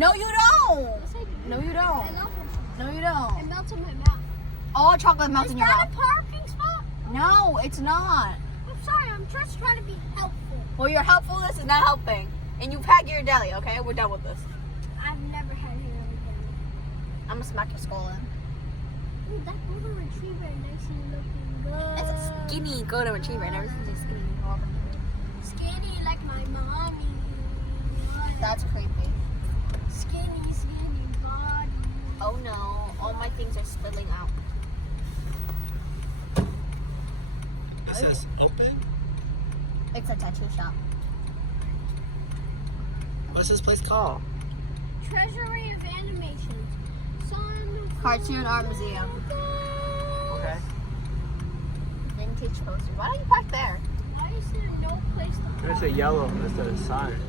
No, you don't. Yes, I do. No, you don't. I love it. No, you don't. It melts in my mouth. All chocolate melts in your mouth. Is that a parking spot? No, it's not. I'm sorry. I'm just trying to be helpful. Well, your helpfulness is not helping. And you've had Ghirardelli, okay? We're done with this. I've never had Ghirardelli. I'm gonna smack your skull in. Ooh, that golden retriever is nicely looking good. It's a skinny golden retriever. I never seen a skinny golden retriever. Skinny like my mommy. That's creepy. Skinny, skinny body. Oh no, all my things are spilling out. It says open? It's a tattoo shop. What's this place called? Treasury of Animations. Cartoon Art Museum. Okay. Vintage posters. Why don't you park there? Why is there no place to There's a yellow, that's the sign.